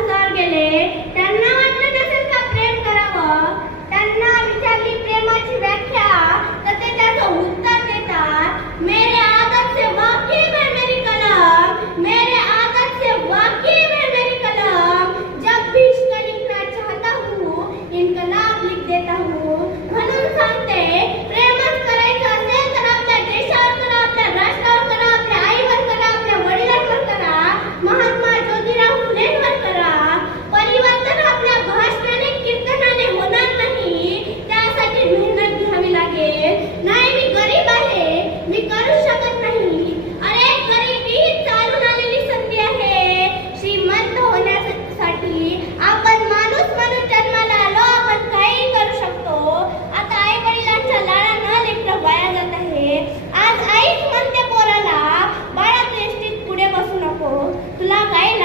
माणसावर गेले. त्यांना वाटलं नसेल का प्रेम करावं. त्यांना विचारली प्रेमाची व्याख्या, तर ते त्याचं उत्तर देतात, मेरे आदत से वाकिफ है मेरी कलम, मेरे आदत से वाकिफ है मेरी कलम, जब भी इश्क लिखना चाहता हूँ इनकलाब लिख देता हूँ. म्हणून सांगते, प्रेमच करायचं असेल तर आपल्या देशावर करा, आपल्या राष्ट्रावर करा, आपल्या आईवर करा, आपल्या वडिलांवर करा, महात्मा ज्योतिराव फुलेंवर करा. परिवर्तन आपल्या भाषणाने कीर्तनाने होणार नाही, त्यासाठी मेहनत घ्यावी लागेल. नाही मी गरीब आहे, मी करू शकत नाही. अरे गरिबी ही चालून आलेली संधी आहे. श्रीमंत होण्यासाठी आपण माणूस म्हणून जन्माला आलो, आपण काहीही करू शकतो. आता आई वडिलांच्या लाडानं लेकरं वाया जात आहे. आज आईच म्हणते पोराला, बाळा तू एसटीत पुढे बसू नको, तुला काही